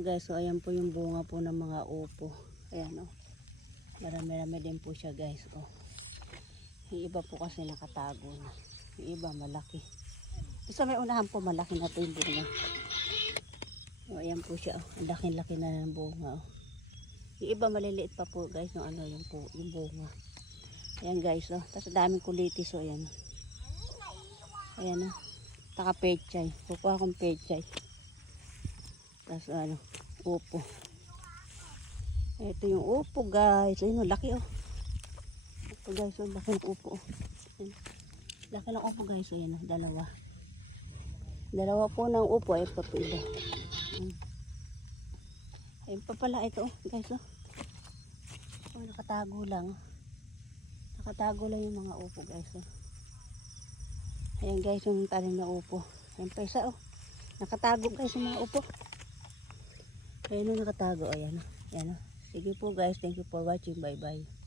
Guys, so ayan po yung bunga po ng mga upo. Ayan o. Marami-rami din po siya guys. Oh. Yung iba po kasi nakatago na. Yung iba malaki. Basta may unahan po malaki na po yung bunga. So, ayan po siya. Oh. Ang laki-laki na ng bunga. Oh. Yung iba maliliit pa po guys. No, ano, yung bunga. Ayan guys. Oh. Tapos daming kulitis. So, ayan. Ayan o. Taka pechay. Kukuha akong pechay. Tapos ano, upo. Ito yung upo guys. Ayun, laki oh. Upo guys, oh, laki ng upo. Laki ng upo guys. Ayun, dalawa. Dalawa po ng upo. Ayun pa po iba. Ayun pa pala ito oh, guys oh. Oh, nakatago lang. Nakatago lang yung mga upo guys oh. Ayan guys, yung talim na upo. Ayun pa isa oh. Nakatago guys yung mga upo. Ayun o, nakatago. Ayan o. Ayan o. Sige po guys. Thank you for watching. Bye bye.